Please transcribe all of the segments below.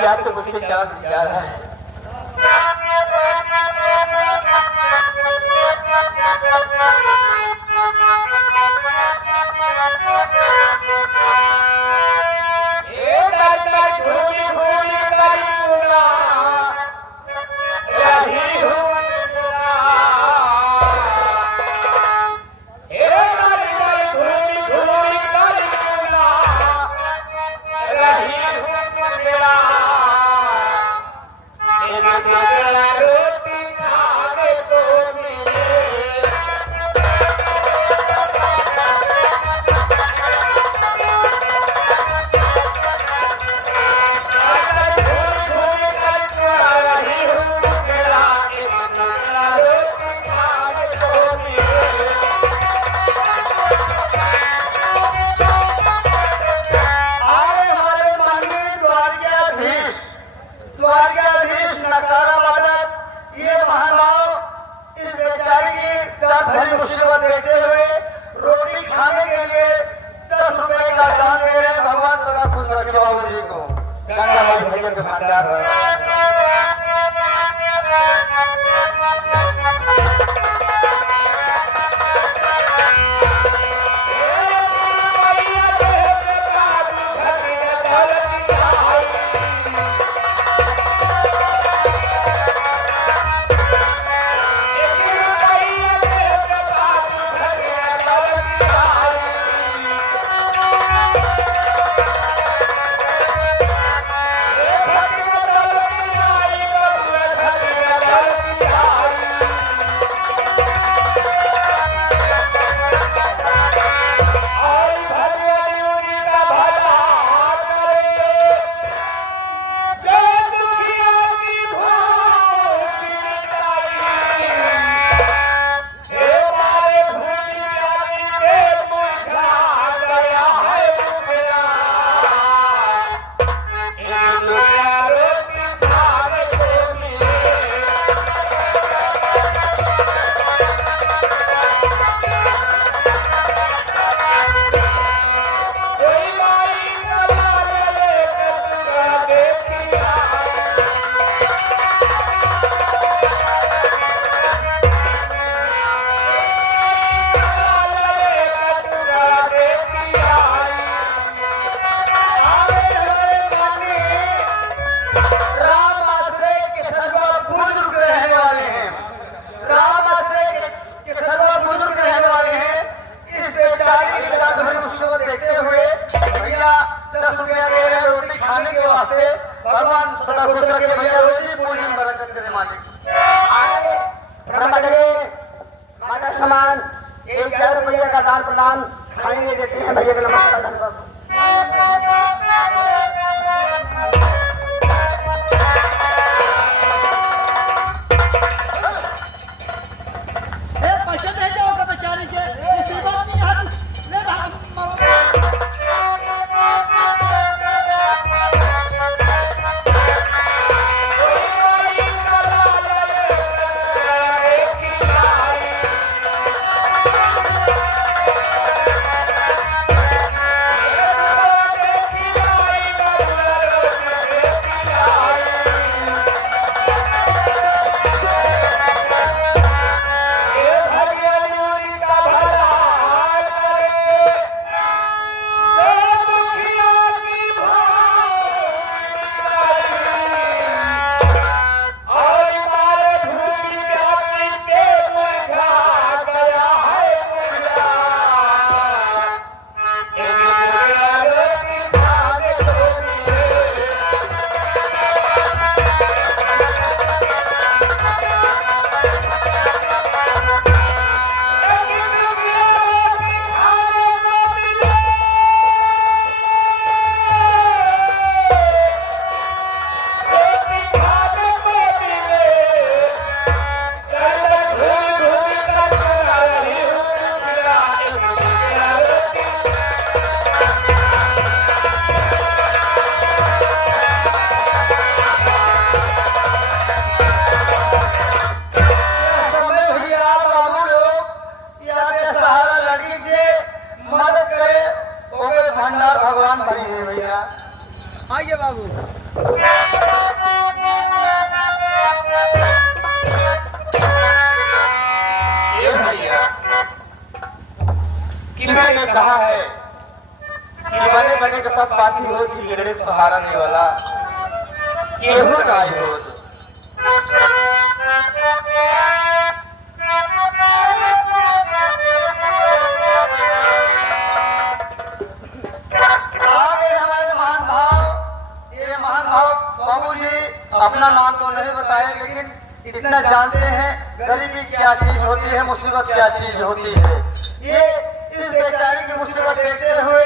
प्यार तो मुझसे जा रहा है। मुसीबत देखते हुए रोटी खाने के लिए 10 रुपए का दान दे रहे हैं। भगवान सदा खुश रखे बाबू जी को। भजन के भंडार भगवान सदा खुश रखे भैया। रोजी पूरी बरकत करे मालिक। आए माता समान 1000 रुपये का दान प्रदान खाने देते हैं भैया। नमस्कार धन्यवाद। पैसा दे जाओ बेचारे के मुसीबत में हाथ ले आइए बाबू। ये भैया कि मैंने कहा है कि बने बने के सब पार्टी हो थी गिरड़े सहारा नहीं वाला ये हो राय हो अपना नाम तो नहीं बताए लेकिन इतना जानते हैं गरीबी क्या चीज होती है, मुसीबत क्या चीज होती है। ये इस बेचारी की मुसीबत देखते हुए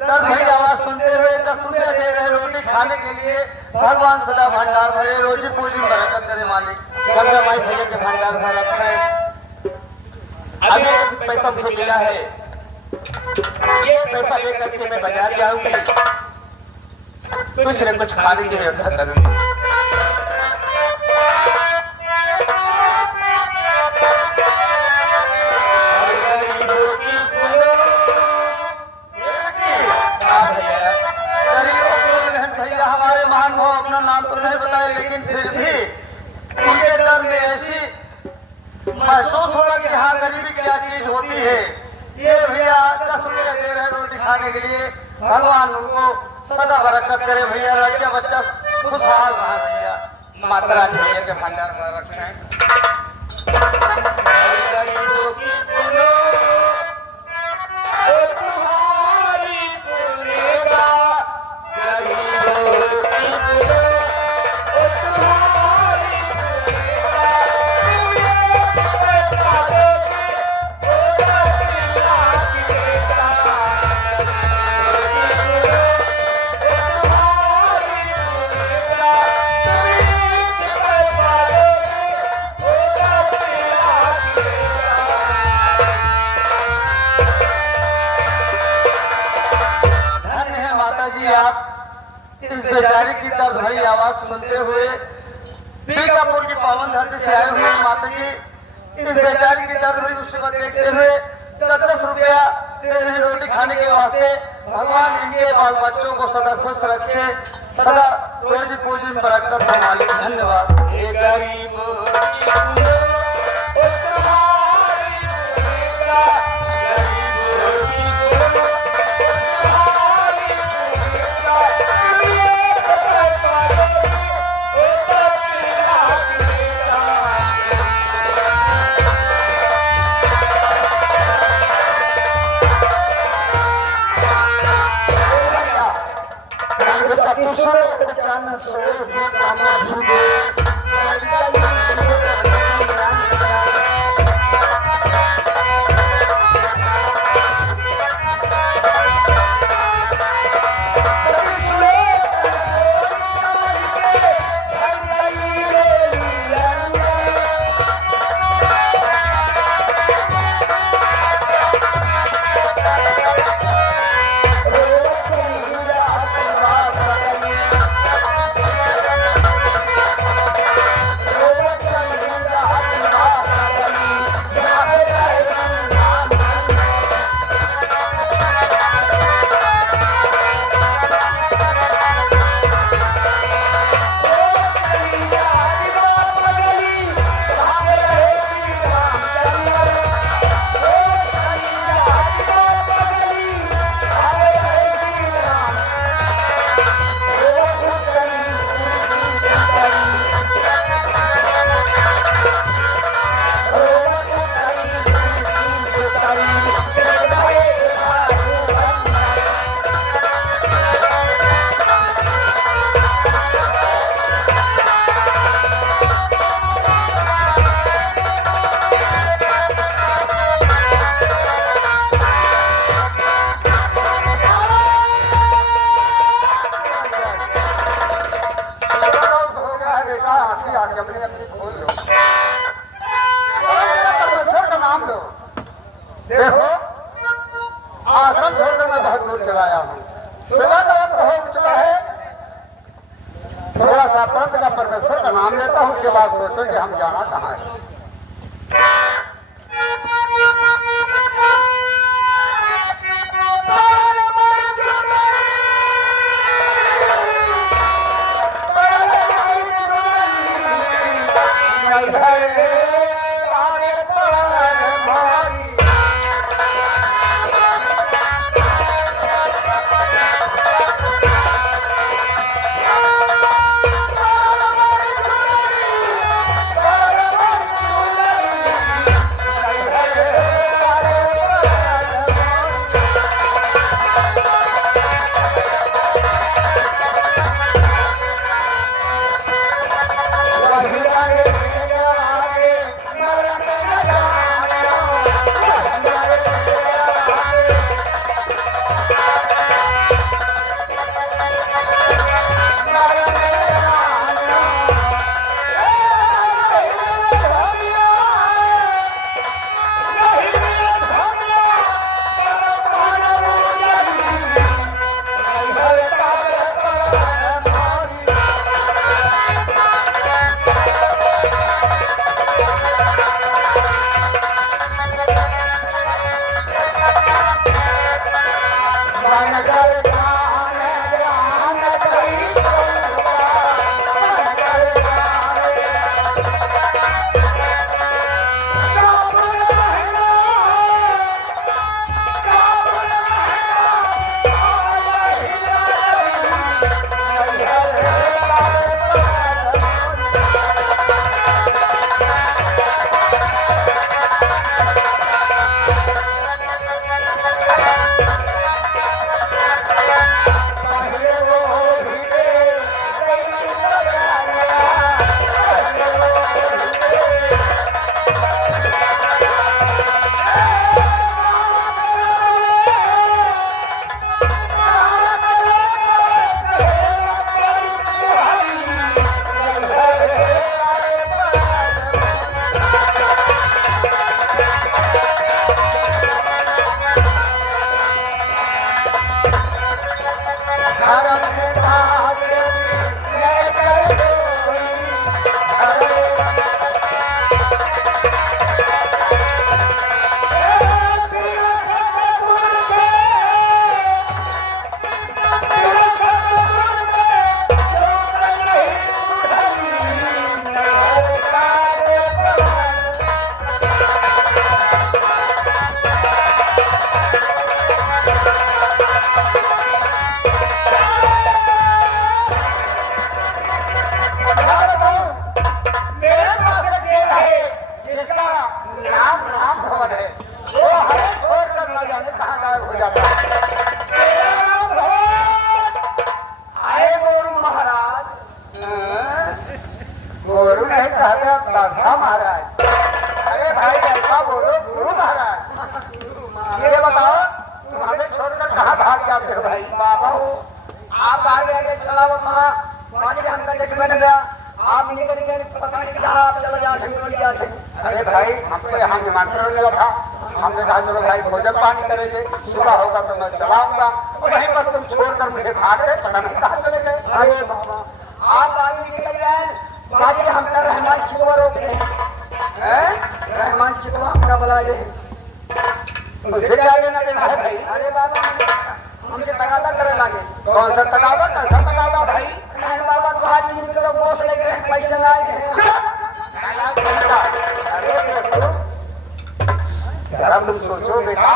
दर्द भरी आवाज सुनते हुए 10 रुपया दे रहे रोटी खाने के लिए। भगवान सदा भंडार भरे, रोजी पूजी बरकत करे मालिक। गंगा माई भैया के भंडार भर रखे। अभी पैसा मुझे मिला है, ये पैसा लेकर के मैं बाजार जाऊंगी, कुछ न कुछ खाने की व्यवस्था करूंगी। भैया हमारे महान भाव अपना नाम तो नहीं बताए लेकिन फिर भी उनके दर में ऐसी महसूस होगा कि हाँ गरीबी क्या चीज होती है। ये भैया 10 रुपया दे रहे रोटी खाने के लिए। भगवान उनको सदा बरकत करे भैया, लड़का बच्चा खुशहाल रहा भैया। माता रानी भैया के भंडार में रखे। आप इस बेचारी की दर्द भरी आवाज सुनते हुए बीकापुर की पावन धरती से आए हुए माता जी इस बेचारी की दर्द भरी मुसीबत देखते हुए 10 रुपया दे रहे रोटी खाने के वास्ते। भगवान इनके बाल बच्चों को सदा खुश रखे, सदा रोजी पूजी में बरकत हो मालिक। धन्यवाद। ये गरीब देखो आश्रम छोड़कर मैं बहुत दूर चला आया हूँ। सेवा का वक्त हो चला है, थोड़ा सा परमेश्वर का नाम लेता हूँ, उसके बाद सोचो कि हम जाना कहाँ है। नहीं है आगे पड़ा है भारी महाराज अरे भाई ऐसा बोलो गुरु महाराज ये बताओ तुम हमें छोड़कर कहाँ भाग जाते हो भाई बाबा हो आप आगे आगे चला हमका देख बैठ गया आप नहीं करेंगे पता नहीं कहा आप चला जा अरे भाई हमको यहाँ निमंत्रण मिला था हमने कहा चलो भाई भोजन पानी करेंगे सुबह होगा तो मैं चलाऊंगा वहीं पर तुम छोड़कर मुझे भाग गए पता नहीं कहाँ चले गए अरे बाबा आप आगे निकल गए बाजी हमका रहमान चितवा रोक रहे रहमान चितवा हमका बुला रहे मुझे क्या लेना देना है भाई अरे बाबा हमसे तगादा करे लागे कौन सा तगादा कैसा तगादा भाई नहीं बाबा तो आज इन करो बॉस लेके रहे पैसे लगाए हैं अरे देखो जरा तुम सोचो बेटा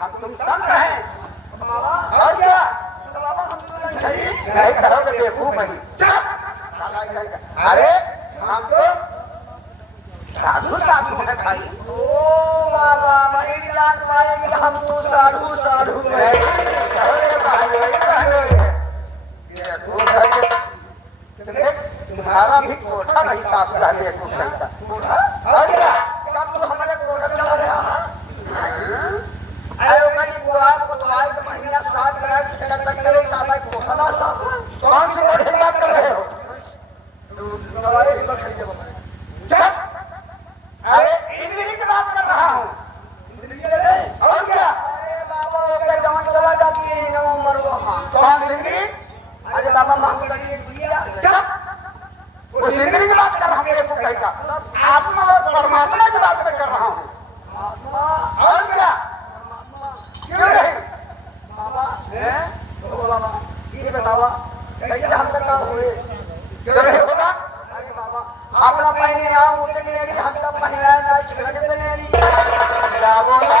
हम तुम संत हैं और क्या बाबा हम तो नहीं कहोगे बेवकूफ नहीं अरे हम तो साधु साधु है भाई ओ बाबा भाई जान पाएंगे हम तो साधु साधु है अरे भाई ये तुम्हारा भी कोठा नहीं साफ कर ले कोठा और क्या कब तो हमारे कोठा चला गया अरे कहीं बुआ को तो आज महीना 7 करा तक करे साहब कोठा ना साफ कौन सी कोठे बात कर रहे हो अरे इंग्लिश की बात कर रहा हूँ और क्या अरे बाबा वो क्या जवान चला जाती है नवंबर कौन इंग्लिश अरे बाबा मांग वो इंग्लिश की बात कर रहा हूँ आत्मा और परमात्मा की बात कर रहा हूँ और क्या क्यों नहीं बाबा ये बतावा कैसे हम तक हुए क्यों नहीं होगा अरे बाबा अपना पहने आओ मुझे ले ली हम तो पहना ना छिलने तो ले ली क्या बोला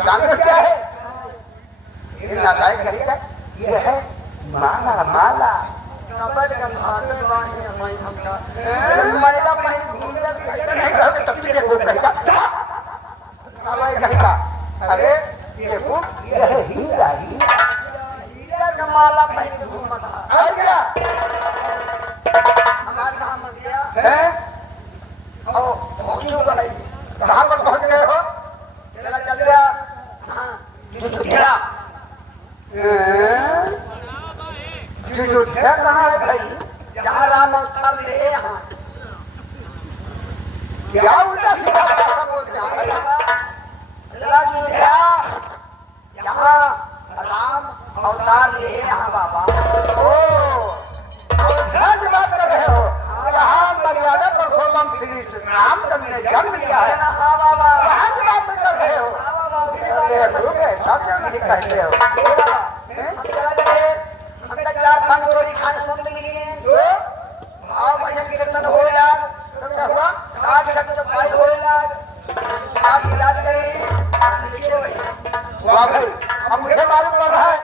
जानते क्या है ये नागाई घड़ी का ये है माला माला समझ कर भाषा बानी हमारी हमका महिला पहन घूमने नहीं घर में तब के वो कहेगा नागाई घड़ी का अरे ये वो ये है हीरा हीरा हीरा का माला पहन के घूमा था और क्या हमारे कहाँ मत गया है ओ पहुंचो गए कहाँ पर पहुंच गए हो चला चल गया हाँ जुजुठिया जुजुठिया कहाँ है भाई जहाँ राम अवतार ले यहाँ क्या उल्टा सीधा बोलते हैं जुजुठिया यहाँ राम अवतार ले यहाँ बाबा ओ ध्यान बात कर रहे हो यहाँ मर्यादा पुरुषोत्तम श्री रामचंद्र ने जन्म लिया है ध्यान बात कर रहे हो सब नहीं कहते हो